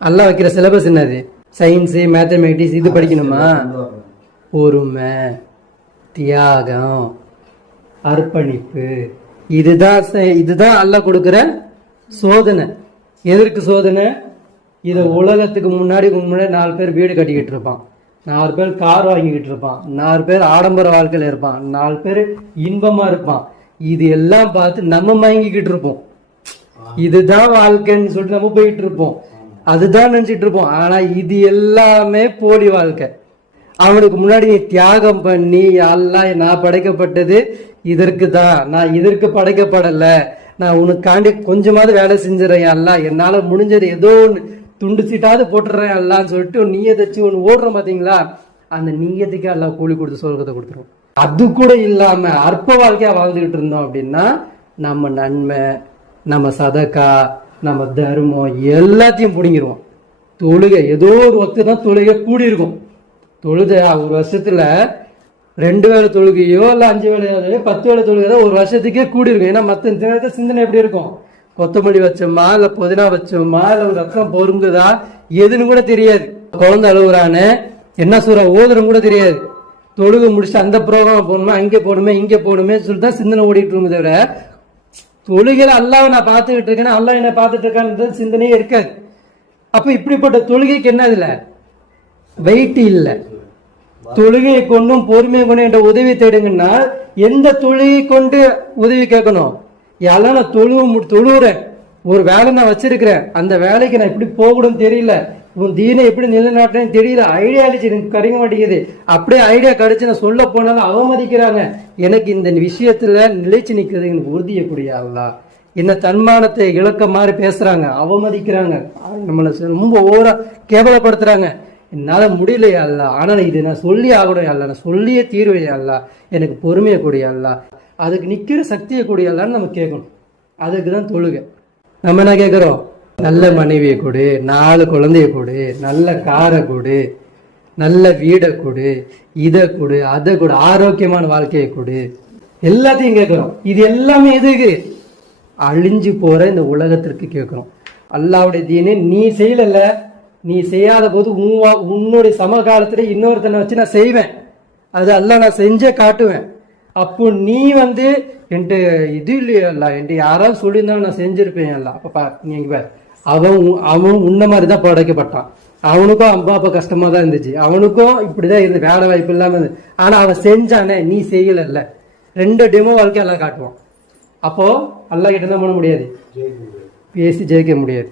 அல்லா வைக்கிற சிலபஸ் என்னது? Science, mathematics இது படிக்கணுமா? பொறுமை, தியாகம், அர்ப்பணிப்பு, இதுதான் அல்லாஹ் கொடுக்கிற சோதனை. எதற்கு சோதனை? இதை உலகத்துக்கு முன்னாடி 4 பேர் வீடு கட்டிக்கிட்டு இருப்பான், 4 பேர் கார் வாங்கிக்கிட்டு இருப்பான், 4 பேர் ஆடம்பர வாழ்க்கையில இருப்பான், 4 பேர் இன்பமா இருப்பான். இது எல்லாம் பார்த்து நம்ம மயங்கிக்கிட்டு இருப்போம். இதுதான் வாழ்க்கைன்னு சொல்லிட்டு நம்ம போயிட்டு இருப்போம், அதுதான் நினைச்சிட்டு இருப்போம். ஆனா இது எல்லாமே போலி வாழ்க்கை. அவனுக்கு முன்னாடி நீ தியாகம் பண்ணி, அல்லாஹ் நான் படைக்கப்பட்டது இதற்கு தான், நான் இதற்கு படைக்கப்படல, நான் உனக்காண்டி கொஞ்சமாவது வேலை செஞ்சிடறேன் அல்லாஹ், என்னால முடிஞ்சது ஏதோ ஒன்று துண்டு சீட்டாவது போட்டுறேன் அல்லான்னு சொல்லிட்டு நீயத்தை வச்சு ஒன்று ஓடுறோம் பாத்தீங்களா, அந்த நீயத்துக்கே அல்லாஹ் கூலி கொடுத்து சொர்க்கத்தை கொடுத்துரும். அது கூட இல்லாம அற்ப வாழ்க்கையா வாழ்ந்துகிட்டு இருந்தோம் அப்படின்னா நம்ம நன்மை, நம்ம சதக்கா, நம்ம தர்மம் எல்லாத்தையும் பிடிங்கிருவோம். தொழுகை ஏதோ ஒரு வக்து தான் தொழுகை கூடி இருக்கும். தொழுகை ஒரு வருஷத்துல 2 வேளை தொழுகையோ இல்ல 5 வேளை 10 வேளை தொழுகை ஒரு வருஷத்துக்கே கூடி இருக்கும். ஏன்னா மற்ற நேரத்தை சிந்தனை எப்படி இருக்கும்? கொத்தமல்லி வச்சோமா இல்ல புதினா வச்சோமா இல்ல ஒரு ரத்தம் பொருங்குதா எதுன்னு கூட தெரியாது. குழந்தை அழுகுறான்னு என்ன சூறா ஓதுறன்னு கூட தெரியாது. தொழுகை முடிச்சுட்டு அந்த ப்ரோக்ராம் போகணுமா, அங்கே போகணுமே இங்கே போகணுமே சொல்லிட்டு சிந்தனை ஓடிட்டு இருக்கும். தவிர தொழுகையில அல்லாஹ் நான் பார்த்துக்கிட்டு இருக்கேன், அல்லாஹ் என்ன பார்த்துட்டு இருக்கான்னு சிந்தனையே இருக்காது. அப்ப இப்படிப்பட்ட தொழுகைக்கு என்ன இதுல வெயிட் இல்லை. தொழுகையை கொண்டும் பொறுமையை கொண்டு என்ற உதவி தேடுங்கன்னா எந்த தொழுகை கொண்டு உதவி கேட்கணும்? எல்லாம் நான் தொழுவுறேன், ஒரு வேலை நான் வச்சிருக்கிறேன், அந்த வேலைக்கு நான் எப்படி போகணும்னு தெரியல, உன் தீனை எப்படி நிலைநாட்டுன்னு தெரியல, ஐடியா அடிச்சு எனக்கு கிடைக்க மாட்டேங்குது. அப்படியே ஐடியா கிடைச்சு நான் சொல்ல போனாலும் அவமதிக்கிறாங்க. எனக்கு இந்த விஷயத்துல நிலைச்சு நிக்கிறது எனக்கு உறுதியக்கூடிய அல்லாஹ். என்ன தன்மானத்தை இழக்க மாதிரி பேசுறாங்க, அவமதிக்கிறாங்க, நம்மளை ரொம்ப ஓவரா கேவலப்படுத்துறாங்க. என்னால முடியலையா அல்ல, ஆனா இது நான் சொல்லி ஆகணும் அல்ல, நான் சொல்லியே தீர்வையா அல்ல, எனக்கு பொறுமையை கூடிய அல்ல, அதுக்கு நிக்கிற சக்தியை கூடிய அல்லான்னு நம்ம கேட்கணும். அதுக்குதான் தொழுகை. நம்ம என்ன கேட்கிறோம்? நல்ல மனைவியை கொடு, 4 குழந்தைய கொடு, நல்ல காரை கொடு, நல்ல வீடை கொடு, இதை கொடு, அதை கொடு, ஆரோக்கியமான வாழ்க்கையை கொடு, எல்லாத்தையும் கேட்கிறோம். இது எல்லாமே எதுக்கு? அழிஞ்சு போற இந்த உலகத்திற்கு கேட்கிறோம். அல்லாஹ்வுடைய தீனை நீ செய்யல, நீ செய்யாத போது உன்னுடைய சமகாலத்துல இன்னொருத்தனை வச்சு நான் செய்வேன், அது அல்லாஹ் நான் செஞ்சே காட்டுவேன். அப்போ நீ என்கிட்ட இது இல்லையா, என்கிட்ட யாராவது சொல்லியிருந்தாலும் நான் செஞ்சிருப்பேன் அல்ல. அப்ப நீங்க அவன் உன்ன மாதிரிதான் படைக்கப்பட்டான். அவனுக்கும் அம்மா அப்பா கஷ்டமா தான் இருந்துச்சு, அவனுக்கும் இப்படிதான் இருந்து வேலை வாய்ப்பு இல்லாம இருந்து. ஆனா அவன் செஞ்சானே, நீ செய்யல. 2 டெமோ வாழ்க்கை எல்லாம் காட்டுவான். அப்போ அல்லாஹ் கிட்ட தான் பண்ண முடியாது, பேசி ஜெயிக்க முடியாது.